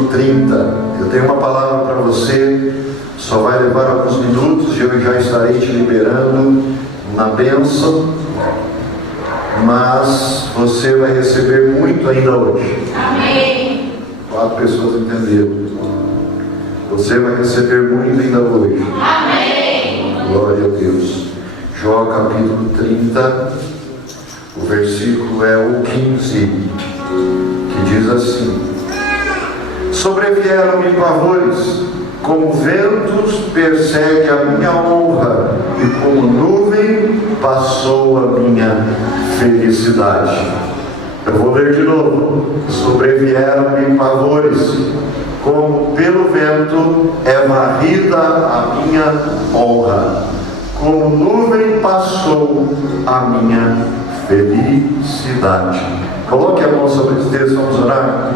capítulo 30. Eu tenho uma palavra para você, só vai levar alguns minutos e eu já estarei te liberando na bênção, mas você vai receber muito ainda hoje. Amém. 4 pessoas entenderam. Você vai receber muito ainda hoje. Amém. Glória a Deus. Jó capítulo 30, o versículo é o 15, que diz assim: sobrevieram-me pavores, como ventos persegue a minha honra, e como nuvem passou a minha felicidade. Eu vou ler de novo. Sobrevieram-me pavores, como pelo vento é varrida a minha honra, como nuvem passou a minha felicidade. Coloque a mão sobre esse texto, vamos orar.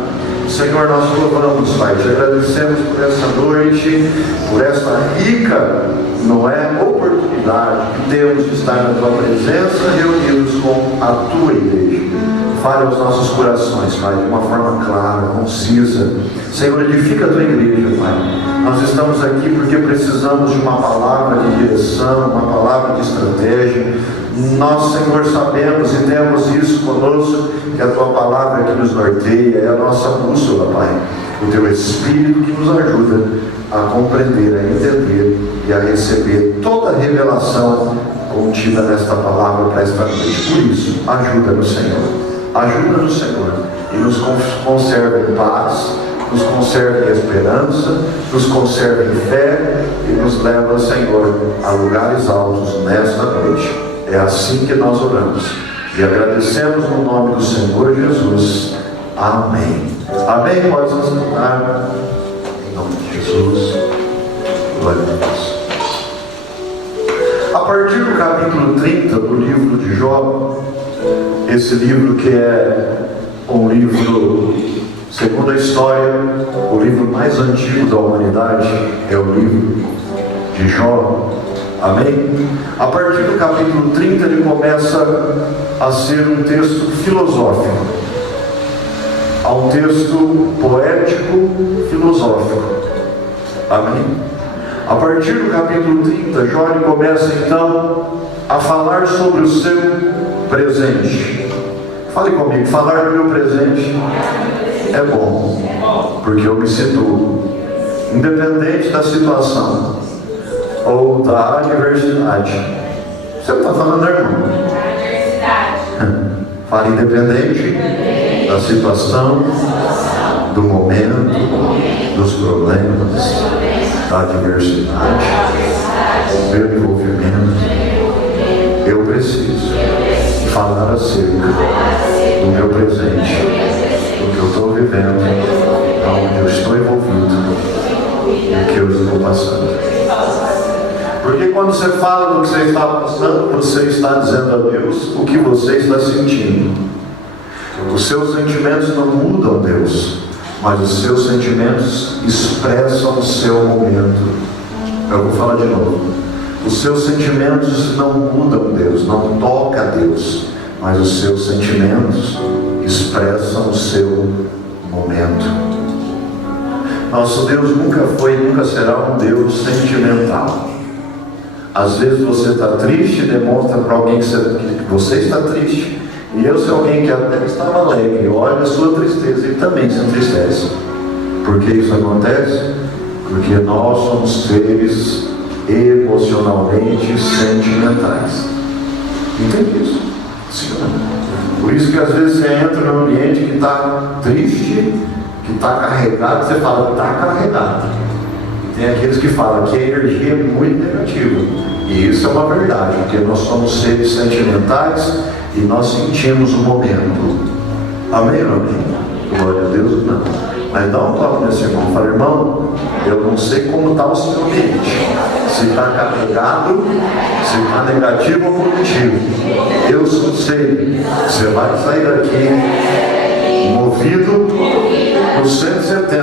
Senhor, nós te louvamos, Pai, te agradecemos por essa noite, por essa rica, oportunidade que temos de estar na tua presença, reunidos com a tua igreja. Fale aos nossos corações, Pai, de uma forma clara, concisa. Senhor, edifica a tua igreja, Pai. Nós estamos aqui porque precisamos de uma palavra de direção, uma palavra de estratégia. Nós, Senhor, sabemos e temos isso conosco, que a tua palavra que nos norteia é a nossa bússola, Pai. O teu Espírito que nos ajuda a compreender, a entender e a receber toda a revelação contida nesta palavra para esta noite. Por isso, ajuda-nos, Senhor. Ajuda-nos, Senhor, e nos conserve em paz, nos conserve em esperança, nos conserve em fé e nos leva, Senhor, a lugares altos nesta noite. É assim que nós oramos e agradecemos no nome do Senhor Jesus. Amém. Amém. Pode se sentar. Em nome de Jesus. Glória a Deus. A partir do capítulo 30 do livro de Jó, esse livro que é um livro, segundo a história, o livro mais antigo da humanidade, é o livro de Jó. Amém? A partir do capítulo 30 ele começa a ser um texto filosófico, um texto poético filosófico. Amém? A partir do capítulo 30, Jó ele começa então a falar sobre o seu presente. Fale comigo, falar do meu presente é bom, porque eu me situo, independente da situação ou da adversidade. Você não está falando, irmão? Fale independente da situação, do momento, dos problemas, da adversidade, do meu envolvimento. Eu preciso falar acerca do meu presente, do que eu estou vivendo, onde eu estou envolvido e o que eu estou passando. Porque quando você fala do que você está passando, você está dizendo a Deus o que você está sentindo. Os seus sentimentos não mudam Deus, mas os seus sentimentos expressam o seu momento. Eu vou falar de novo. Os seus sentimentos não mudam Deus, não toca Deus, mas os seus sentimentos expressam o seu momento. Nosso Deus nunca foi e nunca será um Deus sentimental. Às vezes você está triste e demonstra para alguém que você está triste, e eu sou alguém que até estava alegre, olha a sua tristeza e também se entristece. Por que isso acontece? Porque nós somos seres emocionalmente sentimentais. Entende isso? Sim. Por isso que às vezes você entra num ambiente que está triste, que está carregado, você fala, está carregado. E tem aqueles que falam que a energia é muito negativa. E isso é uma verdade, porque nós somos seres sentimentais e nós sentimos o momento. Amém ou não amém? Glória a Deus, não. Mas dá um toque nesse irmão. Fala, irmão, eu não sei como está o seu ambiente. Se está carregado, se está negativo ou positivo. Eu só sei. Você vai sair daqui movido por 170,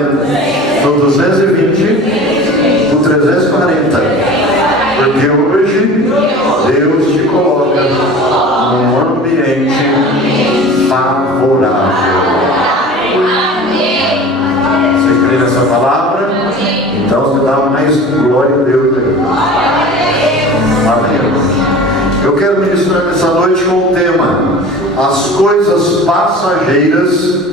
por 220, por 340. Porque hoje Deus te coloca num ambiente favorável. Você crê mais glória a Deus aí. Amém. Eu quero ministrar nessa noite com o tema: as coisas passageiras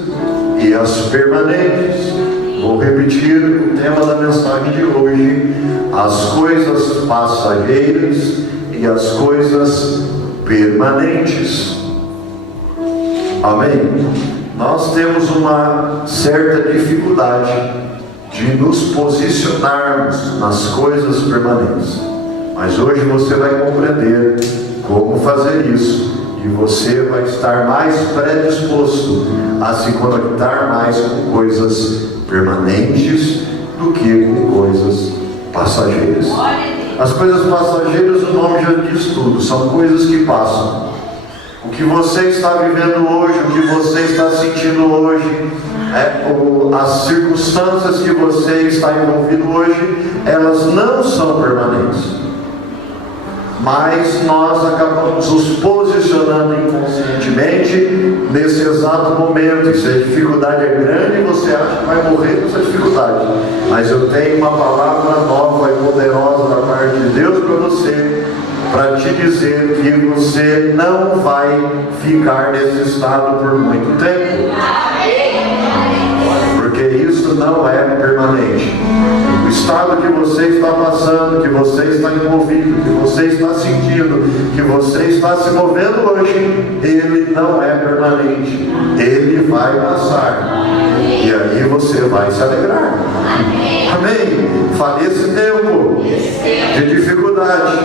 e as permanentes. Vou repetir o tema da mensagem de hoje: as coisas passageiras e as coisas permanentes. Amém? Nós temos uma certa dificuldade de nos posicionarmos nas coisas permanentes, mas hoje você vai compreender como fazer isso, e você vai estar mais predisposto a se conectar mais com coisas permanentes do que com coisas passageiras. As coisas passageiras, o nome já diz tudo, são coisas que passam. O que você está vivendo hoje, o que você está sentindo hoje, as circunstâncias que você está envolvido hoje, elas não são permanentes. Mas nós acabamos nos posicionando inconscientemente nesse exato momento. E se a dificuldade é grande, você acha que vai morrer com essa dificuldade. Mas eu tenho uma palavra nova e poderosa da parte de Deus para você, para te dizer que você não vai ficar nesse estado por muito tempo. Porque isso não é permanente. O estado que você está passando, que você está envolvido, que você está sentindo, que você está se movendo hoje, ele não é permanente. Ele vai passar. E aí você vai se alegrar. Amém? Fale esse tempo de dificuldade,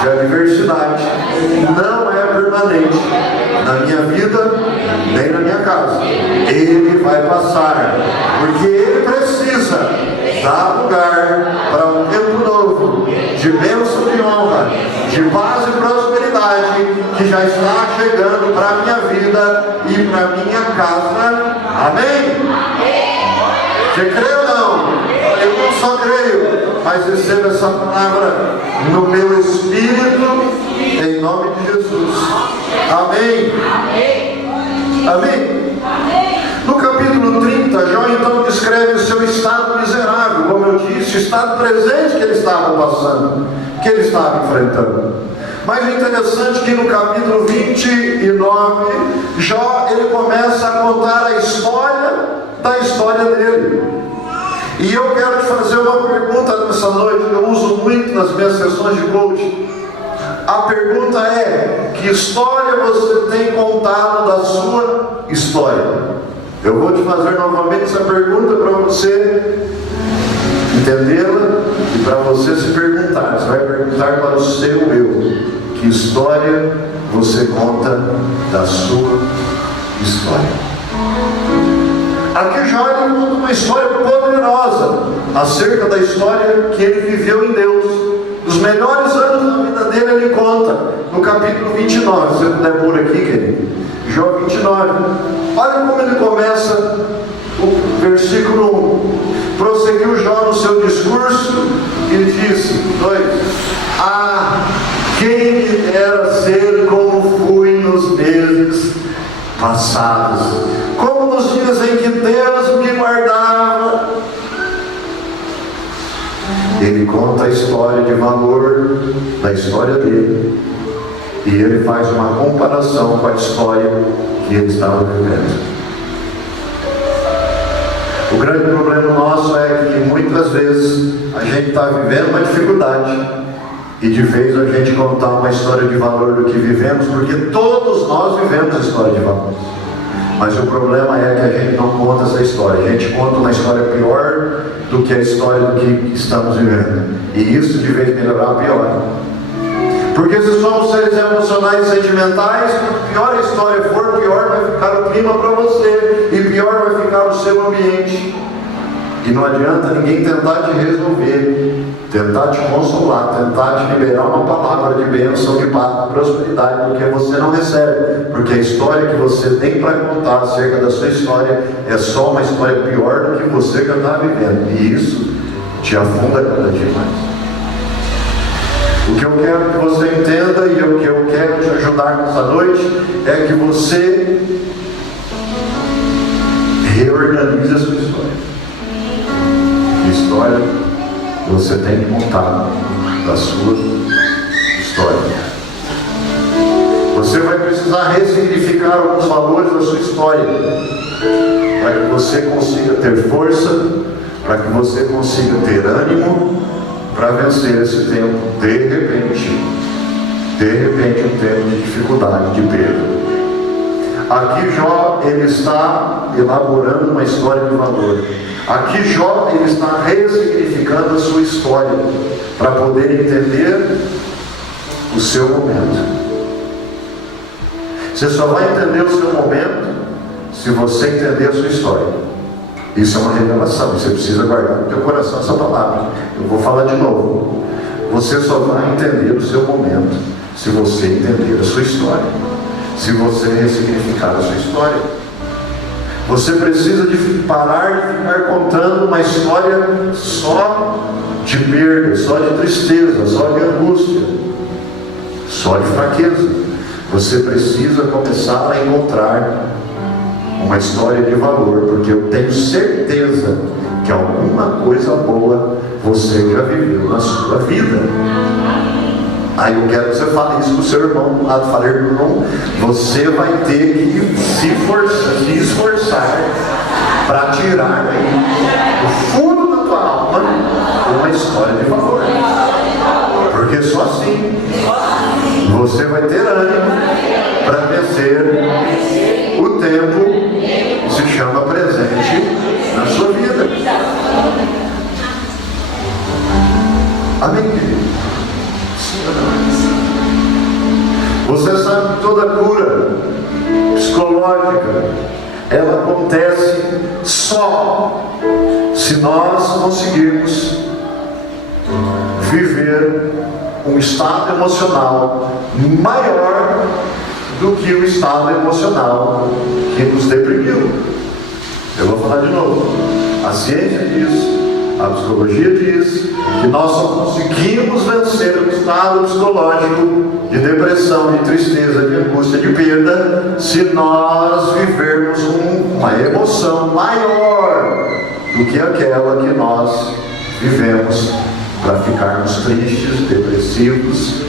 de adversidade, não é permanente na minha vida, nem na minha casa. Ele vai passar, porque ele precisa dar lugar para um tempo novo, de bênção e honra, de paz e prosperidade, que já está chegando para a minha vida e para a minha casa. Amém? Você crê ou não? Eu não só creio, mas recebo essa palavra no meu espírito, em nome de Jesus. Amém? Amém? No capítulo 30, Jó então descreve o seu estado miserável, como eu disse, o estado presente que ele estava passando, que ele estava enfrentando. Mas o interessante é que no capítulo 29, Jó ele começa a contar a história da história dele. E eu quero te fazer uma pergunta nessa noite, que eu uso muito nas minhas sessões de coaching. A pergunta é: que história você tem contado da sua história? Eu vou te fazer novamente essa pergunta para você entendê-la e para você se perguntar. Você vai perguntar para o seu eu: que história você conta da sua história? Aqui Jó ele conta uma história poderosa acerca da história que ele viveu em Deus. Os melhores anos da vida dele ele conta no capítulo 29. Se você puder pôr aqui, querido, Jó 29. Olha como ele começa o versículo 1. Prosseguiu Jó no seu discurso e disse: 2. Quem me dera ser como fui nos meses passados, como nos dias em que Deus me guardava. Ele conta a história de valor da história dele, e ele faz uma comparação com a história que ele estava vivendo. O grande problema nosso é que muitas vezes a gente está vivendo uma dificuldade, e de vez a gente contar uma história de valor do que vivemos, porque todos nós vivemos a história de valor. Mas o problema é que a gente não conta essa história. A gente conta uma história pior do que a história do que estamos vivendo. E isso de vez melhorar, pior. Porque se somos seres emocionais e sentimentais, pior a história for, pior vai ficar o clima para você. E pior vai ficar o seu ambiente. E não adianta ninguém tentar te resolver, tentar te consolar, tentar te liberar uma palavra de bênção, de prosperidade, porque você não recebe. Porque a história que você tem para contar acerca da sua história é só uma história pior do que você já está vivendo. E isso te afunda cada dia mais. O que eu quero que você entenda e o que eu quero te ajudar nessa noite é que você reorganize a sua história. História você tem que contar da sua história. Você vai precisar ressignificar alguns valores da sua história, para que você consiga ter força, para que você consiga ter ânimo, para vencer esse tempo, de repente, um tempo de dificuldade, de perda. Aqui Jó, ele está elaborando uma história de valor. Aqui Jó, ele está ressignificando a sua história, para poder entender o seu momento. Você só vai entender o seu momento se você entender a sua história. Isso é uma revelação, você precisa guardar no teu coração essa palavra. Eu vou falar de novo. Você só vai entender o seu momento se você entender a sua história, se você ressignificar a sua história. Você precisa de parar de ficar contando uma história só de perda, só de tristeza, só de angústia, só de fraqueza. Você precisa começar a encontrar uma história de valor, porque eu tenho certeza que alguma coisa boa você já viveu na sua vida. Aí eu quero que você fale isso para o seu irmão lá, fala: irmão, você vai ter que se esforçar para tirar aí do fundo da tua alma uma história de valor, porque só assim você vai ter ânimo para vencer o tempo que se chama presente na sua vida. Amém, querido? Você sabe que toda cura psicológica, ela acontece só se nós conseguirmos viver um estado emocional maior do que o estado emocional que nos deprimiu. Eu vou falar de novo. A ciência diz, a psicologia diz, que nós só conseguimos vencer o estado psicológico de depressão, de tristeza, de angústia, de perda, se nós vivermos uma emoção maior do que aquela que nós vivemos, para ficarmos tristes, depressivos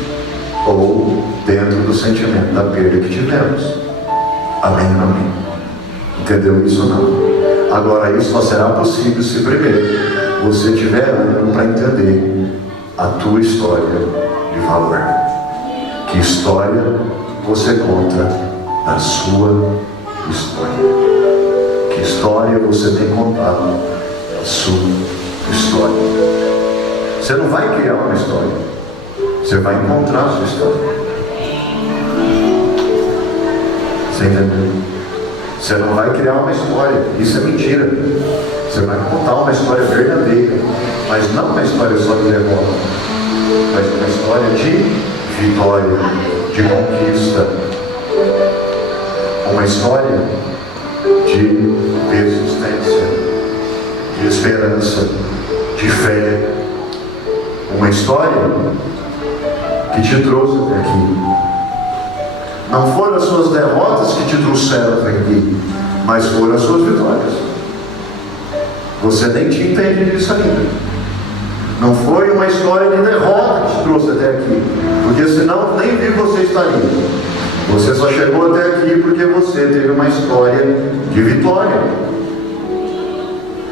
ou dentro do sentimento da perda que tivemos. Amém, amém. Entendeu isso ou não? Agora, isso só será possível se primeiro você tiver ânimo para entender a tua história de valor. Que história você conta da sua história? Que história você tem contado da sua história? Você não vai criar uma história, você vai encontrar a sua história. Você entendeu? Você não vai criar uma história, isso é mentira. Você vai contar uma história verdadeira, mas não uma história só de derrota, mas uma história de vitória, de conquista, uma história de persistência, de esperança, de fé. Uma história que te trouxe até aqui. Não foram as suas derrotas que te trouxeram até aqui, mas foram as suas vitórias. Você nem te entende disso ainda. Não foi uma história de derrota que te trouxe até aqui, porque senão nem vi você estaria. Você só chegou até aqui porque você teve uma história de vitória.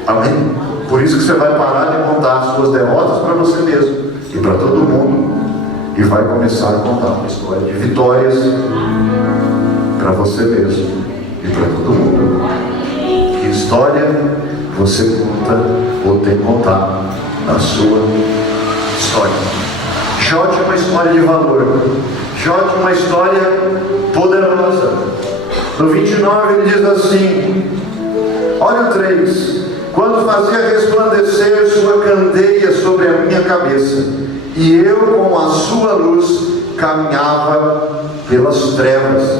Amém? Por isso que você vai parar de contar as suas derrotas para você mesmo e para todo mundo, e vai começar a contar uma história de vitórias para você mesmo e para todo mundo. Que história você conta ou tem contado na sua história? Jó tinha uma história de valor. Jó tinha uma história poderosa. No 29 ele diz assim, olha o 3: quando fazia resplandecer sua candeia sobre a minha cabeça, e eu com a sua luz caminhava pelas trevas.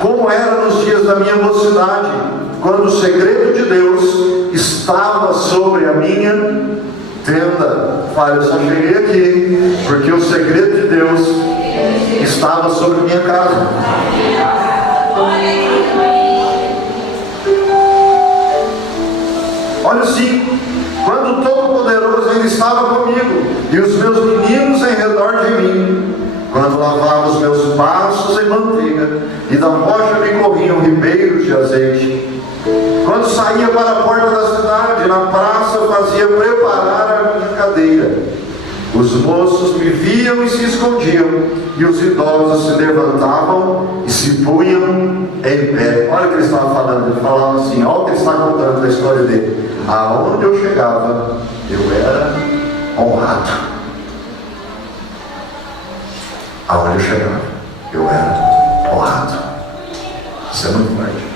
Como era nos dias da minha mocidade, quando o segredo de Deus estava sobre a minha tenda. Fala, eu só cheguei aqui porque o segredo de Deus estava sobre a minha casa. Olha assim, quando o Todo-Poderoso Todo-Poderoso ainda estava comigo, e os meus meninos em redor de mim, quando lavava os meus passos em manteiga, e da rocha me corriam ribeiros de azeite. Quando saía para a porta da cidade, na praça fazia preparar a minha cadeira. Os moços me viam e se escondiam, e os idosos se levantavam e se punham em pé. Olha o que ele estava falando, ele falava assim, olha o que ele está contando da história dele. Aonde eu chegava, eu era honrado. Aonde eu chegava, eu era honrado. Isso é muito forte.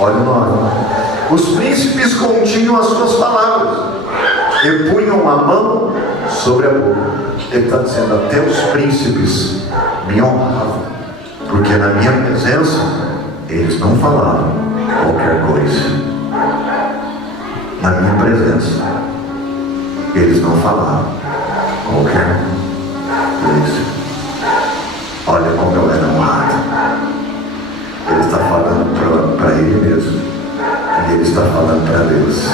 Olha o nome. Os príncipes continham as suas palavras e punham a mão sobre a boca. Ele está dizendo, até os príncipes me honravam, porque na minha presença eles não falavam qualquer coisa. Na minha presença eles não falavam qualquer coisa. Olha como eu era honrado. Ele está falando para ele mesmo. E ele está falando para Deus.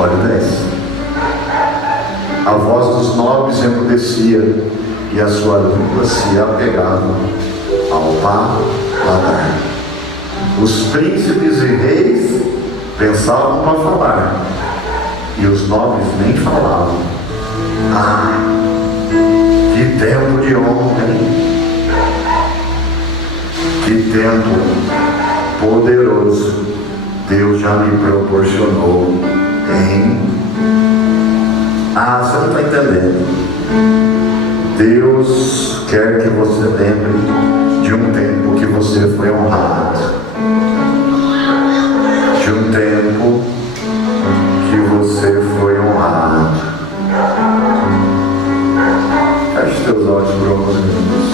Olha o 10. A voz dos nobres emudecia, e a sua língua se apegava ao paladar. Os príncipes e reis pensavam para falar, e os nobres nem falavam. Ah, que tempo de honra, hein? Que tempo poderoso Deus já me proporcionou, hein? Ah, você não está entendendo. Deus quer que você lembre de um tempo que você foi honrado, de um tempo que você foi honrado. Feche teus olhos, meus amigos.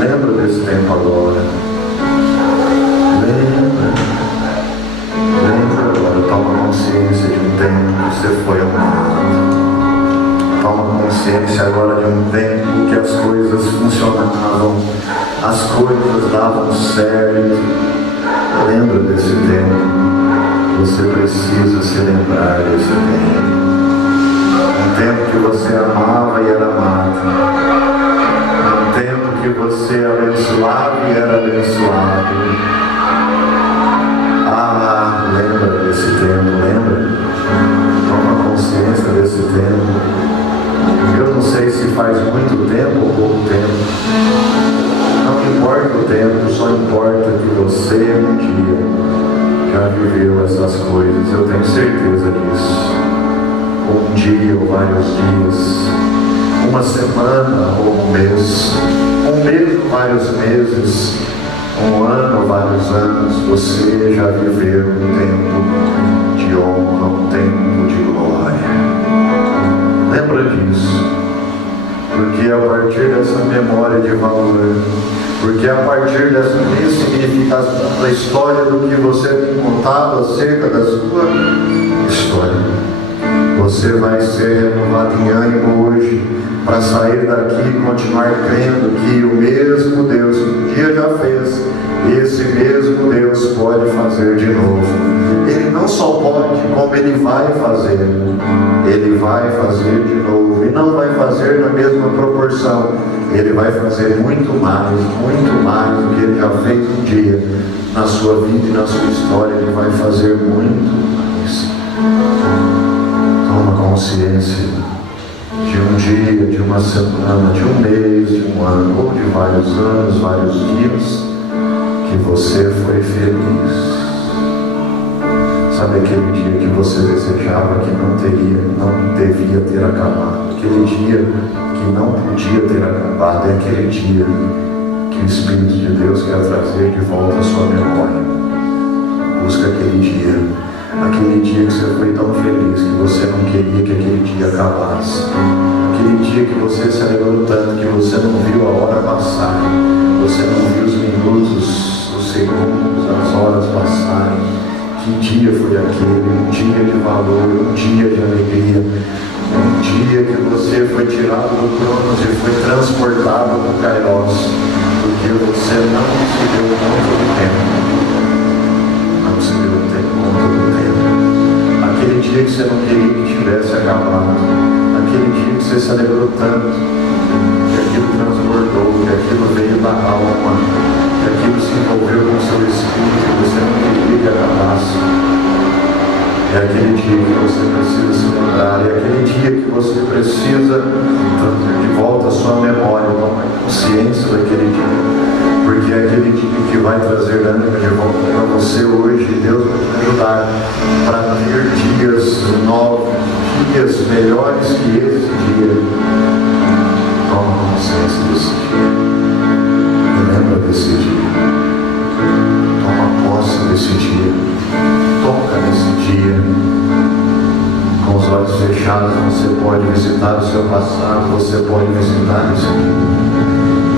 Lembra desse tempo agora. Lembra agora. Toma consciência de um tempo que você foi honrado. Toma consciência agora de um tempo que as coisas funcionavam, as coisas davam certo. Lembra desse tempo. Você precisa se lembrar desse tempo. Um tempo que você amava e era amado. Que você abençoava e era abençoado. Ah, lembra desse tempo, lembra? Toma consciência desse tempo. Eu não sei se faz muito tempo ou pouco tempo. Não importa o tempo, só importa que você um dia já viveu essas coisas. Eu tenho certeza disso. Um dia ou vários dias, uma semana ou um mês ou vários meses, um ano ou vários anos, você já viveu um tempo de honra, um tempo de glória. Lembra disso, porque a partir dessa memória de valor, porque a partir dessa ressignificação da história do que você tem contado acerca da sua história, você vai ser renovado em ânimo hoje para sair daqui e continuar crendo que o mesmo Deus que um dia já fez, esse mesmo Deus pode fazer de novo. Ele não só pode, como Ele vai fazer. Ele vai fazer de novo. E não vai fazer na mesma proporção. Ele vai fazer muito mais do que Ele já fez um dia na sua vida e na sua história. Ele vai fazer muito mais. Toma consciência de um dia, de uma semana, de um mês, de um ano, ou de vários anos, vários dias, que você foi feliz. Sabe aquele dia que você desejava que não devia ter acabado, aquele dia que não podia ter acabado, é aquele dia que o Espírito de Deus quer trazer de volta à sua memória. Busca aquele dia que você foi tão feliz que você não queria que aquele dia acabasse, aquele dia que você se alegrou tanto que você não viu a hora passar, você não viu os minutos, os segundos, as horas passarem. Que dia foi aquele? Um dia de valor, um dia de alegria, um dia que você foi tirado do Cronos e foi transportado no Kairos. porque você não se deu conta do tempo. Não se deu conta do tempo. Aquele dia que você não queria que tivesse acabado. Aquele dia que você se alegrou tanto. Que aquilo transbordou, que aquilo veio da alma. Que aquilo se envolveu com o seu espírito. Que você não queria que acabasse. É aquele dia que você precisa se lembrar. É aquele dia que você precisa trazer de volta a sua memória. Tomar consciência daquele dia. Porque é aquele dia que vai trazer ânimo de volta para você hoje. Deus vai te ajudar para ter dias novos, dias melhores que esse dia. Toma consciência desse dia. Lembra desse dia. Toma posse desse dia. Toca nesse dia. Com os olhos fechados você pode visitar o seu passado. Você pode visitar esse dia.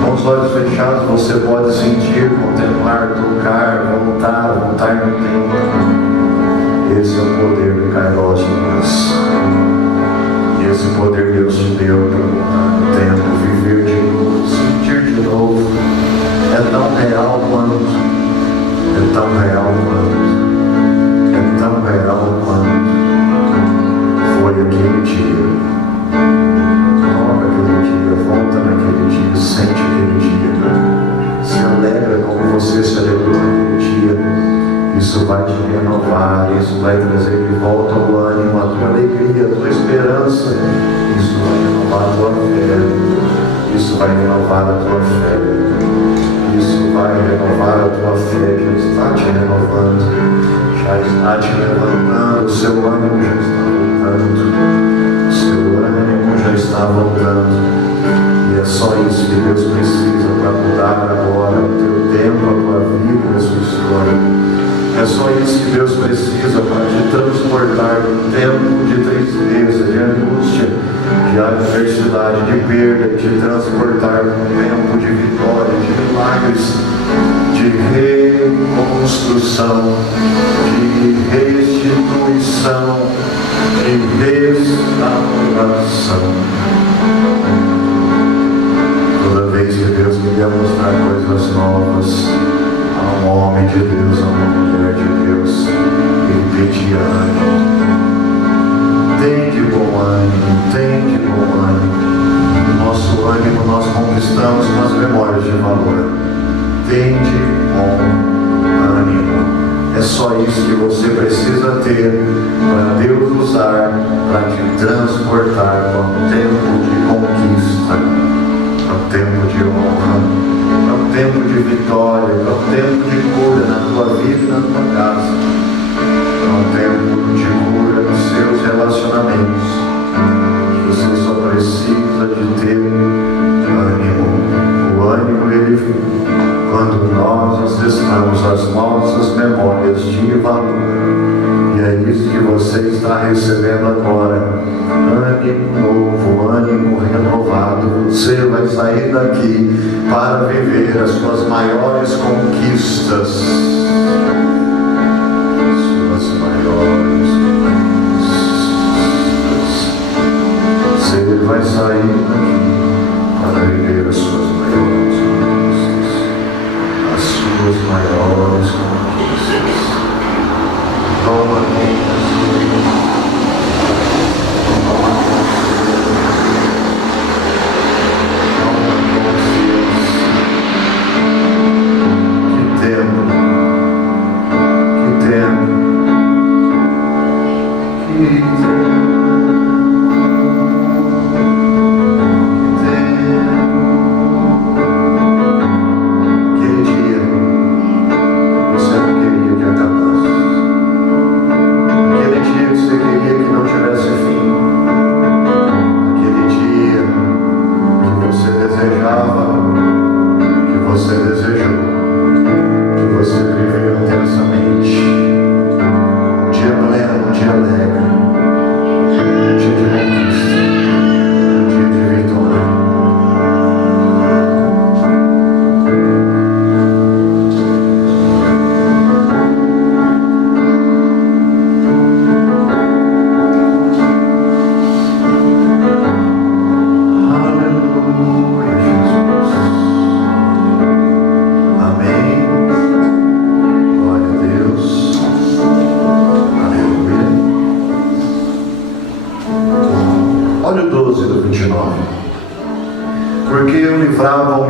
Com os olhos fechados você pode sentir, contemplar, tocar, voltar no tempo. Esse é o poder do Kairos de Deus. E esse poder Deus te deu para voltar no tempo, viver de novo, sentir de novo. É tão real quanto, é tão real quanto, é tão real quanto foi aquele dia. Volta naquele dia, sente aquele dia, se alegra como você se alegrou naquele dia. Isso vai te renovar, isso vai trazer de volta o ânimo, a tua alegria, a tua esperança. Isso vai renovar a tua fé, isso vai renovar a tua fé, isso vai renovar a tua fé. Já está te renovando, já está te levantando, o seu ânimo já está voltando, o seu ânimo já está voltando. E é só isso que Deus precisa para mudar agora o teu tempo, a tua vida e a sua história. É só isso que Deus precisa para te transportar do tempo de tristeza, de angústia, de adversidade, de perda, e te transportar para um tempo de vitória, de milagres, de reconstrução, de restituição, de restauração. Toda vez que Deus queria mostrar coisas novas a um homem de Deus, a uma mulher de Deus, Ele pedia ânimo. Tem de bom ânimo, tem de bom ânimo. O nosso ânimo nós conquistamos com as memórias de valor. Tem de bom ânimo. É só isso que você precisa ter para Deus usar, para te transportar para um tempo de conquista. É um tempo de honra, é um tempo de vitória, é um tempo de cura na tua vida e na tua casa. É um tempo de cura nos seus relacionamentos. Você só precisa de ter ânimo. O ânimo, ele vem quando nós acessamos as nossas memórias de valor. E é isso que você está recebendo agora. Ânimo novo, ânimo renovado. Você vai sair daqui para viver as suas maiores conquistas. Suas maiores conquistas. Você vai sair daqui para viver as suas maiores conquistas. As suas maiores conquistas. Toma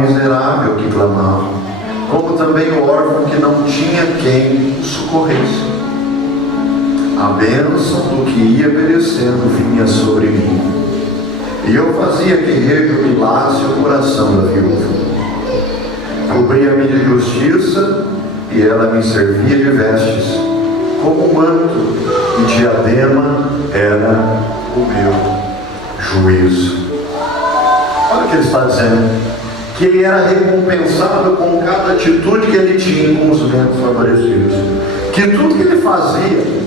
miserável que clamava, como também o órfão que não tinha quem o socorresse. A bênção do que ia perecendo vinha sobre mim, e eu fazia que rejubilasse o coração da viúva. Cobria-me de justiça, e ela me servia de vestes, como um manto, e diadema era o meu juízo. Olha o que ele está dizendo, que ele era recompensado com cada atitude que ele tinha com os ventos favorecidos, que tudo que ele fazia,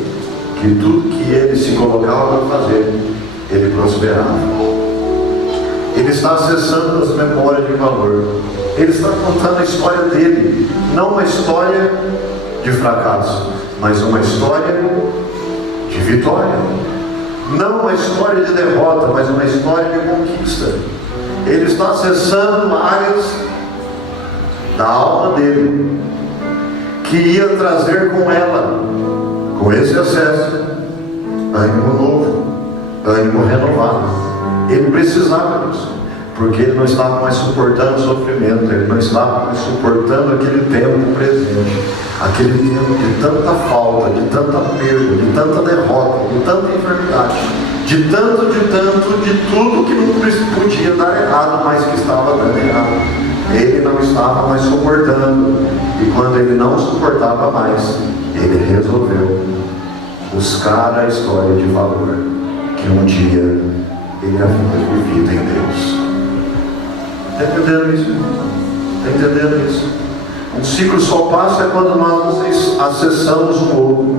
que tudo que ele se colocava para fazer, ele prosperava. Ele está acessando as memórias de valor, ele está contando a história dele, não uma história de fracasso, mas uma história de vitória, não uma história de derrota, mas uma história de conquista. Ele está acessando áreas da alma dele, que ia trazer com ela, com esse acesso, ânimo novo, ânimo renovado. Ele precisava disso, porque ele não estava mais suportando o sofrimento, ele não estava mais suportando aquele tempo presente, aquele tempo de tanta falta, de tanta perda, de tanta derrota, de tanta enfermidade, de tudo que não podia dar errado, mas que estava dando errado. Ele não estava mais suportando, e quando ele não suportava mais, ele resolveu buscar a história de valor que um dia ele havia vivido em Deus. Está entendendo isso? Está entendendo isso? Um ciclo só passa quando nós acessamos o ouro.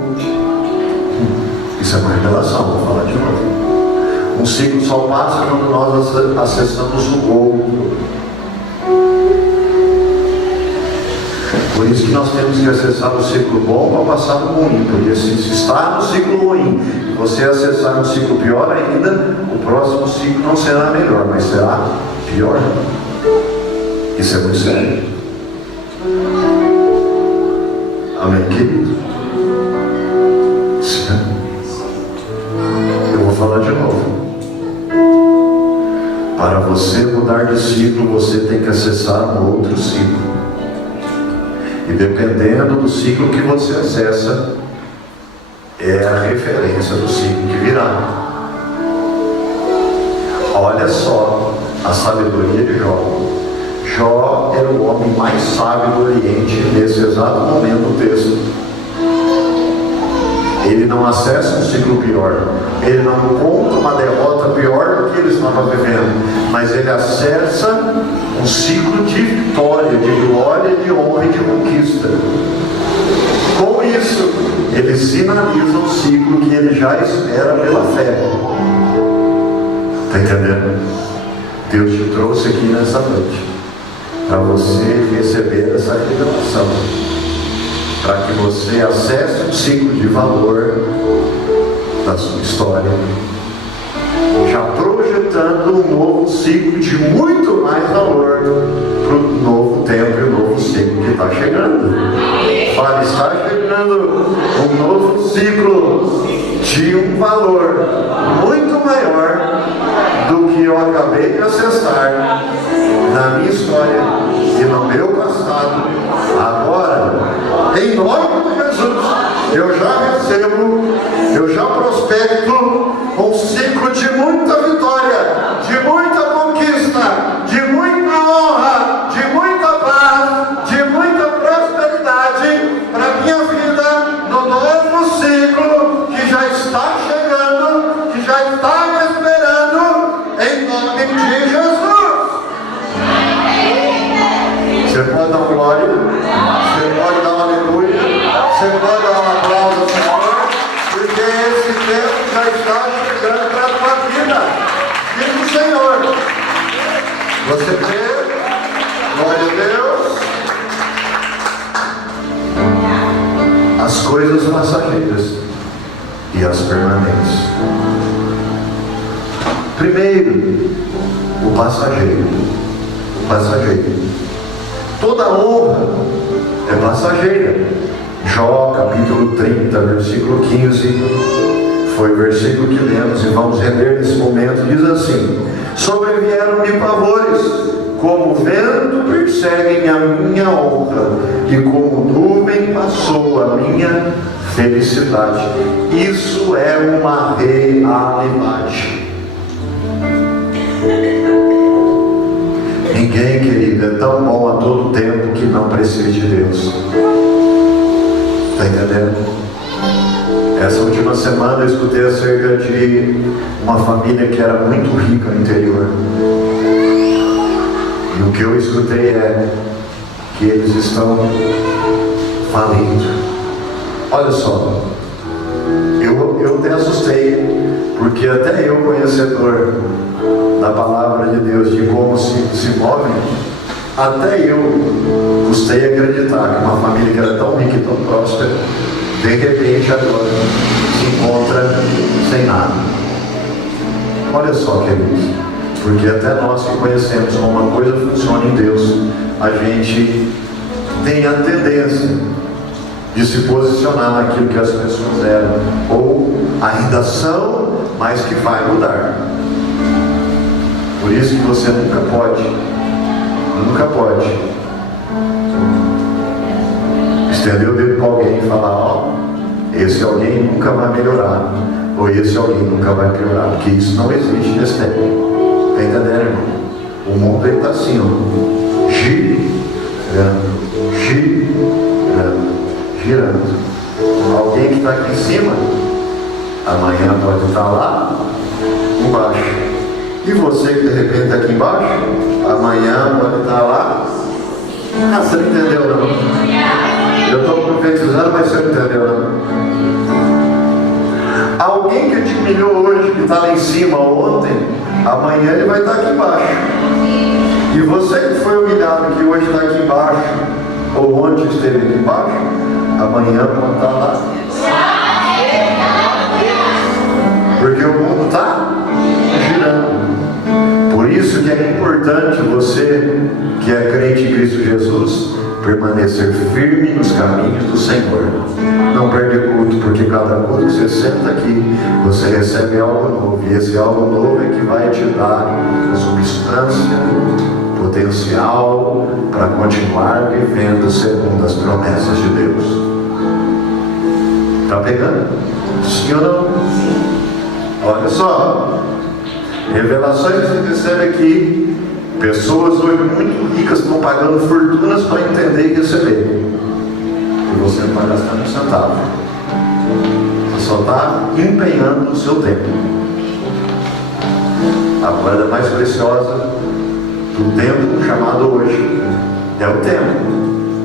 Isso é uma revelação, vou falar de novo. Um ciclo só passa quando nós acessamos o ouro. Por isso que nós temos que acessar o ciclo bom para passar no ruim, porque se está no ciclo ruim e você acessar um ciclo pior ainda, o próximo ciclo não será melhor, mas será pior. Isso é muito sério. Amém, querido? Eu vou falar de novo. Para você mudar de ciclo, você tem que acessar um outro ciclo. E dependendo do ciclo que você acessa, é a referência do ciclo que virá. Olha só a sabedoria de Jó. Jó era o homem mais sábio do Oriente nesse exato momento do texto. Ele não acessa um ciclo pior, ele não conta uma derrota pior do que ele estava vivendo, mas ele acessa um ciclo de vitória, de glória, de honra e de conquista. Com isso, ele sinaliza um ciclo que ele já espera pela fé. Está entendendo? Deus te trouxe aqui nessa noite para você receber essa revelação, para que você acesse um ciclo de valor da sua história, já projetando um novo ciclo de muito mais valor para o novo tempo e o novo ciclo que está chegando. Para estar chegando um novo ciclo de um valor muito maior do que eu acabei de acessar na minha história e no meu passado. Agora, em nome de Jesus, eu já recebo, eu já prospecto um ciclo de muita vitória, de muita conquista, de muita honra, de muita paz, de muita prosperidade para minha vida no novo ciclo que já está chegando, que já está me esperando, em nome de Jesus. Você pode dar glória, você pode dar uma aleluia, você pode dar um aplauso ao Senhor, porque esse tempo já está chegando para a tua vida. Diga o Senhor. Você crê? Glória a Deus. As coisas passageiras e as permanentes. Primeiro, o passageiro. O passageiro. Toda honra é passageira. Jó, capítulo 30, versículo 15, foi o versículo que lemos e vamos reler nesse momento. Diz assim: sobrevieram-me pavores, como vento perseguem a minha honra, e como nuvem passou a minha felicidade. Isso é uma realidade. Ninguém, querido, é tão bom a todo tempo que não precisa de Deus. Está entendendo? Essa última semana eu escutei acerca de uma família que era muito rica no interior. E o que eu escutei é que eles estão falindo. Olha só, eu até assustei, porque até eu, conhecedor da palavra de Deus, de como se movem, até eu custei acreditar que uma família que era tão rica e tão próspera, de repente agora se encontra sem nada. Olha só, queridos, porque até nós que conhecemos como uma coisa funciona em Deus, a gente tem a tendência de se posicionar naquilo que as pessoas eram, ou ainda são, mas que vai mudar. Por isso que você nunca pode estender o dedo para alguém e falar, ó, esse alguém nunca vai melhorar, ou esse alguém nunca vai piorar, porque isso não existe nesse tempo. Está entendendo, irmão? O mundo está assim, ó, girando. Alguém que está aqui em cima, amanhã pode estar lá embaixo. E você que de repente está aqui embaixo, amanhã pode estar lá. Ah, você não entendeu, não? Eu estou profetizando, mas você não entendeu, não? Alguém que te humilhou hoje, que está lá em cima ontem, amanhã ele vai estar aqui embaixo. E você que foi humilhado, que hoje está aqui embaixo, ou ontem esteve aqui embaixo, amanhã pode estar lá. Porque o mundo está girando. Por isso que é importante você, que é crente em Cristo Jesus, permanecer firme nos caminhos do Senhor. Não perde culto, porque cada culto que você senta aqui, você recebe algo novo. E esse algo novo é que vai te dar substância, potencial para continuar vivendo segundo as promessas de Deus. Está pegando? Sim ou não? Olha só, revelações que você recebe aqui. Pessoas hoje muito ricas estão pagando fortunas para entender e receber. E você não está gastando um centavo. Você só está empenhando o seu tempo. A moeda mais preciosa do tempo chamado hoje é o tempo.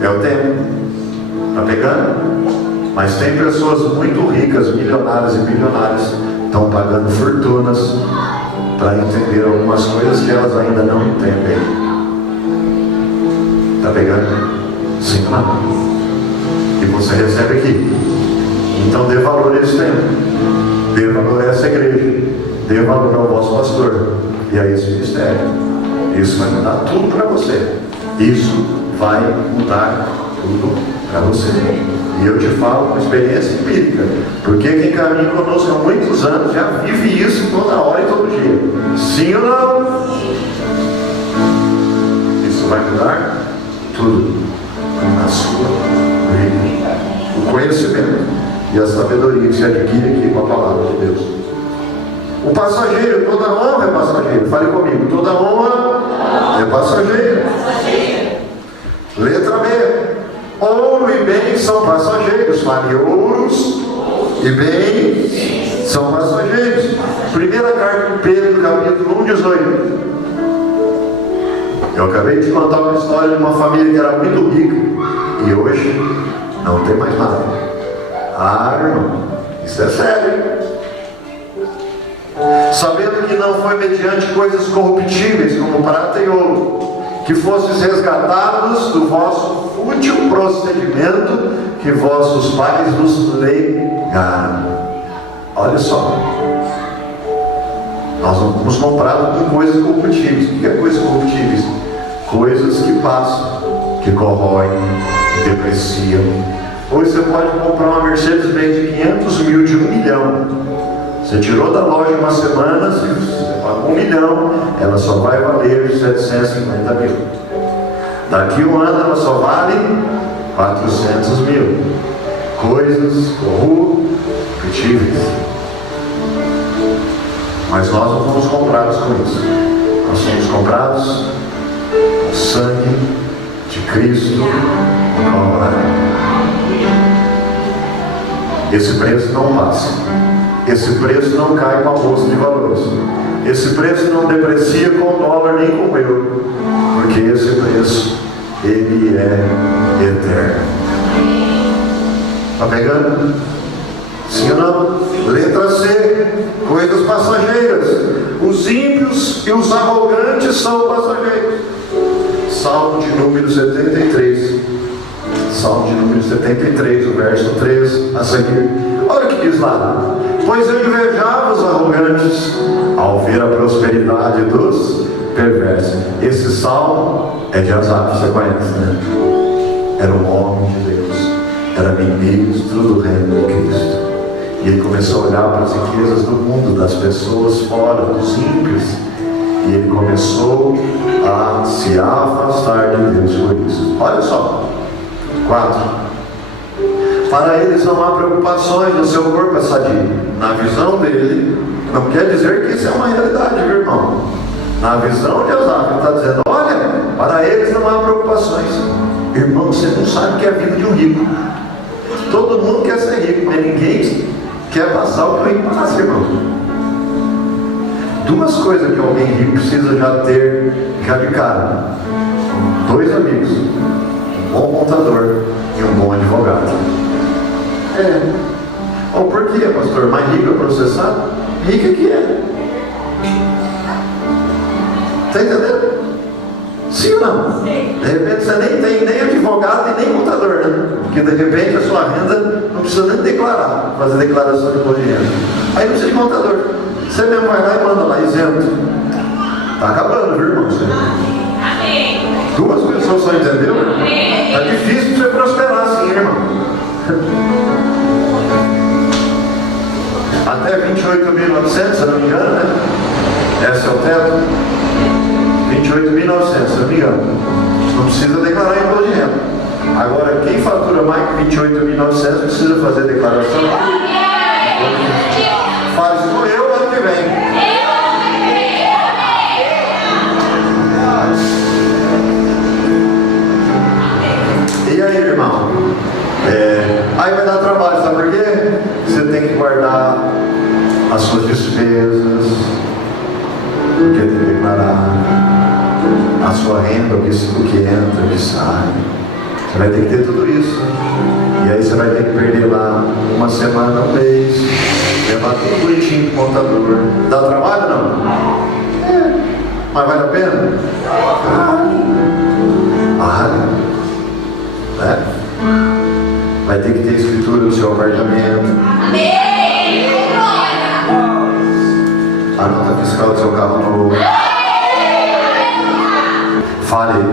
É o tempo. Está pegando? Mas tem pessoas muito ricas, milionárias e bilionárias, estão pagando fortunas para entender algumas coisas que elas ainda não entendem. Está pegando? Sim, não? E você recebe aqui. Então dê valor a esse tempo. Dê valor a essa igreja. Dê valor ao vosso pastor. E a esse ministério. Isso vai mudar tudo para você. Isso vai mudar tudo para você. E eu te falo com experiência empírica, porque quem caminha conosco há muitos anos já vive isso toda hora e todo dia. Sim ou não? Isso vai mudar tudo na sua vida. O conhecimento e a sabedoria que se adquire aqui com a palavra de Deus. O passageiro, toda honra é passageiro. Fale comigo, toda honra é passageiro. Letra B. Ouro e bem são passageiros. Fale, ouros e bem são passageiros. Primeira carta de Pedro, capítulo 1, 18. Eu acabei de contar uma história de uma família que era muito rica e hoje não tem mais nada. Ah, irmão, isso é sério. Sabendo que não foi mediante coisas corruptíveis como prata e ouro, que fostes resgatados do vosso fútil procedimento que vossos pais nos legaram. Olha só, nós não fomos comprados com coisas corruptíveis. O que é coisas corruptíveis? Coisas que passam, que corroem, que depreciam. Hoje você pode comprar uma Mercedes-Benz de 500 mil, de 1 milhão. Você tirou da loja uma semana, você paga 1 milhão, ela só vai valer 750 mil. Daqui um ano ela só vale 400 mil. Coisas corruptíveis. Mas nós não fomos comprados com isso. Nós somos comprados com o sangue de Cristo no Calvário. Esse preço não passa. Esse preço não cai com a bolsa de valores. Esse preço não deprecia com o dólar nem com o euro. Porque esse preço, ele é eterno. Está pegando? Sim ou não? Letra C, coisas passageiras. Os ímpios e os arrogantes são passageiros. Salmo de número 73. Salmo de número 73, o verso 13 a seguir. Olha o que diz lá. Pois eu invejava os arrogantes ao ver a prosperidade dos perversos. Esse salmo é de Asaf, você conhece, né? Era um homem de Deus, era ministro do reino de Cristo. E ele começou a olhar para as riquezas do mundo, das pessoas fora, dos ímpios. E ele começou a se afastar de Deus por isso. Olha só. 4. Para eles não há preocupações, o seu corpo é sadio. Na visão dele, não quer dizer que isso é uma realidade, viu, irmão? Na visão de Asaf, ele está dizendo, olha, para eles não há preocupações. Irmão, você não sabe o que é a vida de um rico. Todo mundo quer ser rico, mas ninguém quer passar o que o rico passa, irmão. Duas coisas que alguém rico precisa já ter, já de cara. 2 amigos. Um bom contador e um bom advogado. Por que, pastor? Mais rico é processado? Rico é que é. Está entendendo? Sim ou não? De repente você nem tem nem advogado e nem contador, né? Porque de repente a sua renda não precisa nem declarar, fazer declaração de imposto de renda. Aí não precisa de contador. Você mesmo vai lá e manda lá, isento. Está acabando, viu, irmão? Amém. 2 pessoas só entenderam? Está difícil você prosperar assim, irmão. Até 28.900, se eu não me engano, né? Esse é o teto. 28.900, se eu não me engano. Não precisa declarar imposto de renda. Agora, quem fatura mais que 28.900 precisa fazer declaração. Faz com eu ano que vem. E aí, irmão? Aí vai dar trabalho, sabe por quê? Você tem que guardar as suas despesas, porque tem que declarar a sua renda, o que entra, o que sai. Você vai ter que ter tudo isso. E aí você vai ter que perder lá uma semana, um mês, levar tudo bonitinho pro contador. Dá trabalho não? Mas vale a pena? Vai ter que ter escritura no seu apartamento. Amém. A nota fiscal do seu carro novo. Fale. Eu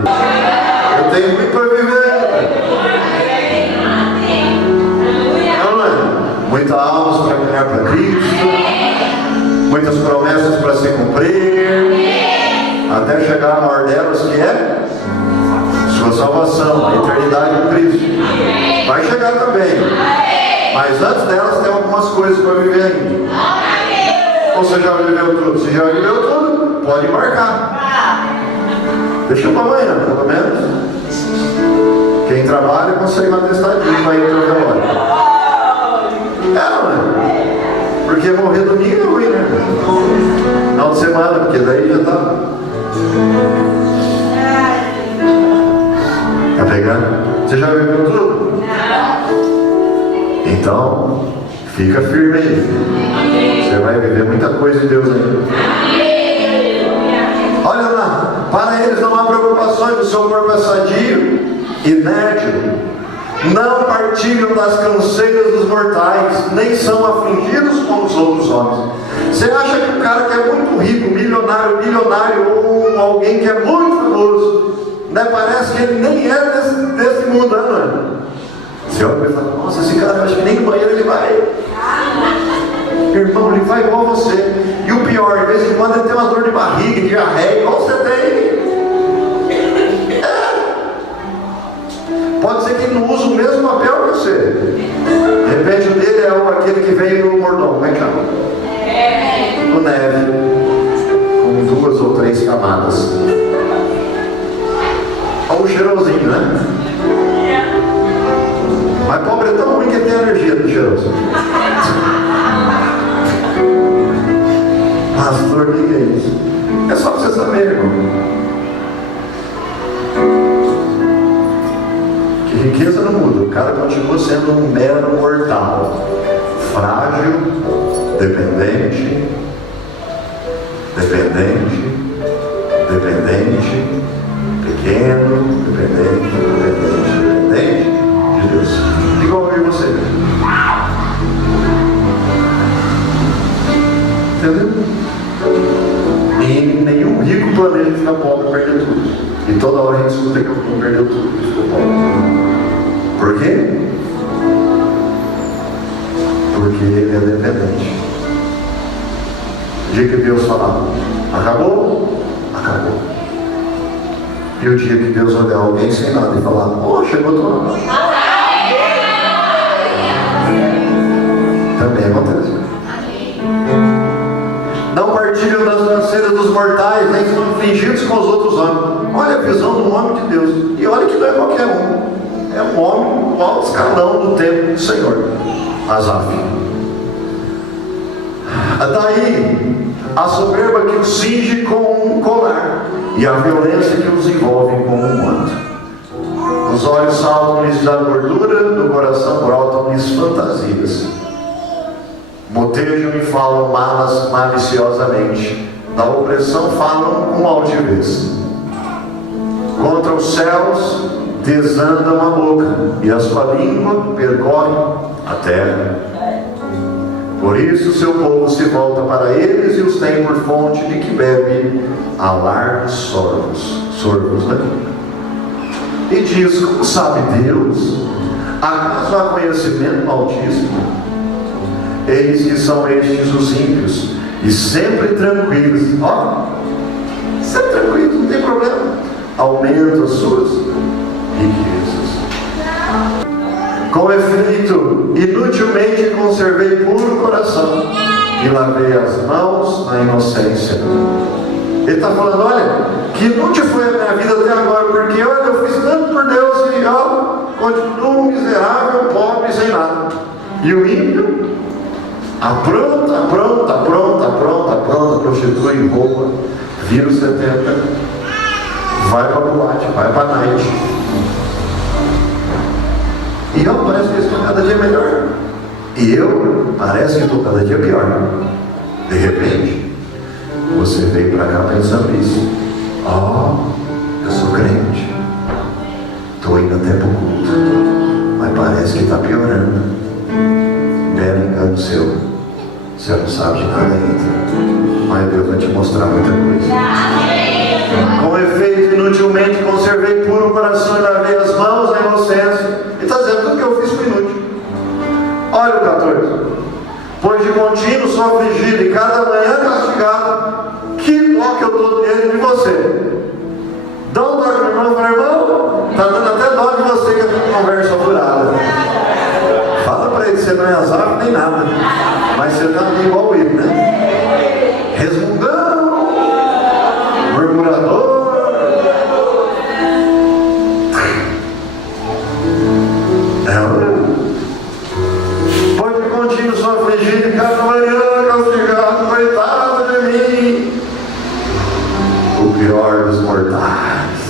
tenho muito para viver. Não é? Muitas almas para ganhar para Cristo. Muitas promessas para se cumprir. Até chegar a maior delas, que é sua salvação, a eternidade com Cristo. Vai chegar também. Mas antes delas tem algumas coisas para viver ainda. Ou você já viveu tudo? Se já viveu tudo, pode marcar. Deixa para amanhã, pelo menos. Quem trabalha consegue uma testadinha para ir para o relógio. Não é? Porque morrer domingo é ruim, né? Final de semana, porque daí já está. Tá pegando? Você já viveu tudo? Então, fica firme aí. Você vai viver muita coisa de Deus aí. Olha lá, para eles não há preocupações, o seu corpo é sadio, inerte. Não partilham das canseiras dos mortais, nem são afligidos como os outros homens. Você acha que o cara que é muito rico, milionário, ou alguém que é muito famoso, né? Parece que ele nem é desse mundo, não é? Você olha e fala, nossa, esse cara, eu acho que nem no banheiro ele vai. Irmão, ele vai igual a você. E o pior, de vez em quando ele tem umas aquele que veio no mordomo, como é que chama? O neve, com 2 ou 3 camadas. Olha o cheirosinho, né? Mas pobre é tão ruim que tem alergia do cheiroso. Pastor, o que é isso? É só pra você saber, irmão. Que riqueza não muda. O cara continua sendo um mero mortal. Frágil, dependente, pequeno, dependente de Deus. Igual eu e você. Entendeu? E nenhum rico planeja ficar pobre e perder tudo. E toda hora a gente escuta que alguém perdeu tudo e ficou pobre. Por quê? Porque ele é dependente. O dia que Deus falar, acabou, acabou. E o dia que Deus olhar alguém sem nada e falar, oh, chegou a tua hora. Também acontece. Não partilham das financeiras dos mortais, nem são infligidos com os outros homens. Olha a visão do homem de Deus. E olha que não é qualquer um. É um homem do alto escalão do templo do Senhor. Asaf. Daí, a soberba que os cinge com um colar, e a violência que os envolve com um manto. Os olhos saltam-lhes da gordura, do coração brotam-lhes fantasias. Motejam e falam malas maliciosamente, da opressão falam com altivez. Contra os céus desandam a boca, e a sua língua percorre a terra. Por isso o seu povo se volta para eles e os tem por fonte de que bebe a largos sorvos, né? E diz, como sabe Deus? Acaso há conhecimento no Altíssimo? Eis que são estes os ímpios, e sempre tranquilos. Ó, sempre tranquilos, não tem problema. Aumenta as suas riquezas. Com efeito, inutilmente conservei puro coração, e lavei as mãos na inocência. Ele está falando, olha, que inútil foi a minha vida até agora, porque olha, eu fiz tanto por Deus e eu continuo miserável, pobre, sem nada. E o ímpio apronta, prostitui, rouba, vira os 70, vai para a boate, vai para a night. E eu parece que estou cada dia melhor. E eu parece que estou cada dia pior. De repente, você veio para cá pensando isso. Eu sou crente. Estou indo até para o culto. Mas parece que está piorando. Belo engano seu. Você não sabe de nada ainda. Mas Deus vai te mostrar muita coisa. Com efeito, inutilmente conservei puro o coração e lavei as mãos na inocência. Ele está dizendo tudo que eu fiz foi inútil. Olha o 14. Pois de contínuo sou afligido e cada manhã castigado. Que dó que eu estou dentro de você. Dá um dó para o irmão, para o irmão. Está dando até dó de você que é conversa furada. Fala para ele, você não é azar nem nada. Mas você está igual ele, né? Resmungão, murmurador. Pois de contínuo sou afligido e cada manhã castigado, coitado de mim. O pior dos mortais.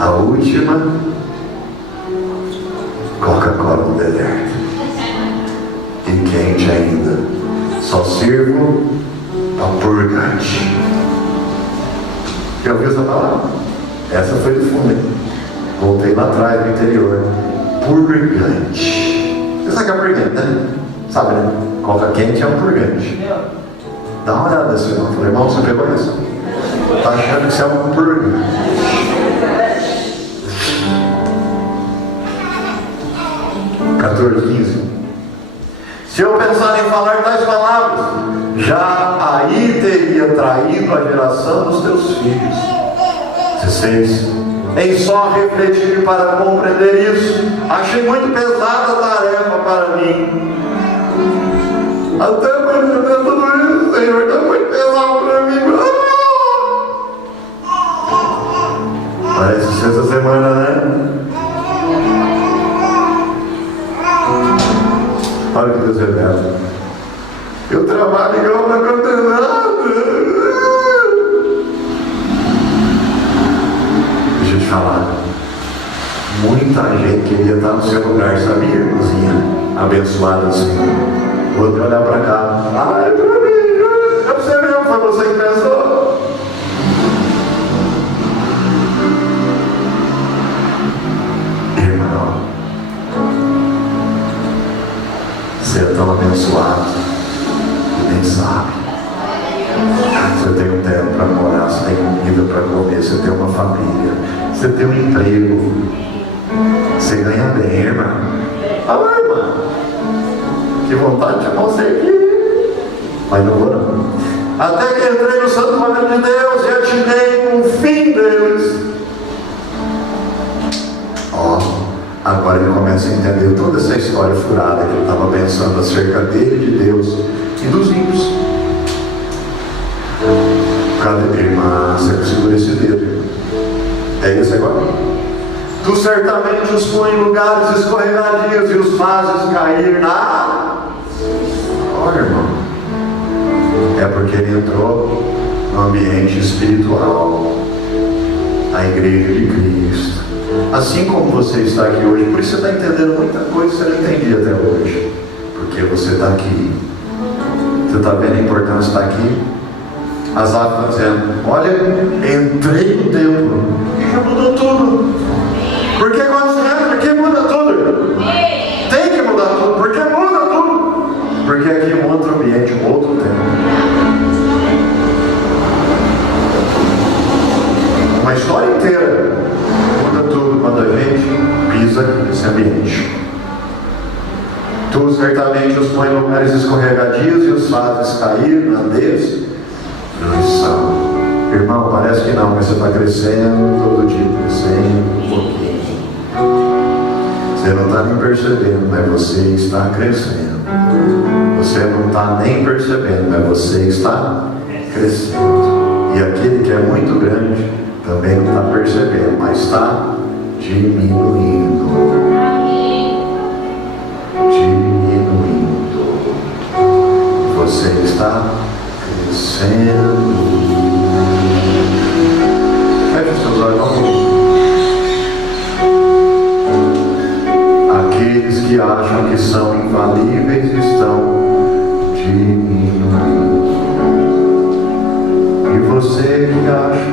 A última Coca-Cola no deserto. E quente ainda. Só sirvo a purgante. Já ouviu essa palavra? Essa foi do fundo. Voltei lá atrás no interior. Purgante. Você sabe o que é purgante, né? Sabe, né? Coca quente é um purgante. Dá uma olhada nesse irmão. Falei, irmão, você pegou essa? Tá achando que você é um purgante. Se eu pensar em falar tais palavras, já aí teria traído a geração dos teus filhos. 16. Em só refletir para compreender isso, achei muito pesada a tarefa para mim. Olha o que Deus revela. Eu trabalho igual uma condenada. Deixa eu te falar. Muita gente queria estar no seu lugar, sabia, irmãzinha? Abençoada assim. Vou te olhar para cá. Ai, para mim. É você mesmo, foi você que pensou. Irmão, você é tão abençoado que nem sabe. Você tem um teto para morar, você tem comida para comer, você tem uma família, você tem um emprego, você ganha bem, irmão. Fala, irmão, que vontade de você aqui, mas não vou não. Até que entrei no santuário de Deus e atinei com o fim deles. Ó, agora ele começa a entender toda essa história furada que ele estava pensando acerca dele, de Deus e dos ímpios. Cadê, irmã? Você segura esse dedo. É isso agora? Tu certamente os põe em lugares escorregadios e os fazes cair na... Olha, irmão. É porque ele entrou no ambiente espiritual, a igreja de Cristo. Assim como você está aqui hoje, por isso você está entendendo muita coisa que você não entendia até hoje. Porque você está aqui. Você está vendo a importância de estar aqui? Asaf está dizendo, olha, entrei no templo e já mudou tudo. Porque quando você entra aqui muda tudo. Tem que mudar tudo, porque muda tudo. Porque aqui é um outro ambiente, um outro tempo. Uma história inteira muda tudo quando a gente pisa nesse ambiente. Tu certamente os põe em lugares escorregadios e os fazes cair na desfruição. Irmão, parece que não, mas você está crescendo todo dia, crescendo um pouquinho. Você não está nem percebendo, mas você está crescendo. Você não está nem percebendo, mas você está crescendo. E aquele que é muito grande também não está percebendo, mas está diminuindo. Diminuindo. Você está crescendo. Feche os seus olhos. Aqueles que acham que são infalíveis estão diminuindo. E você que acha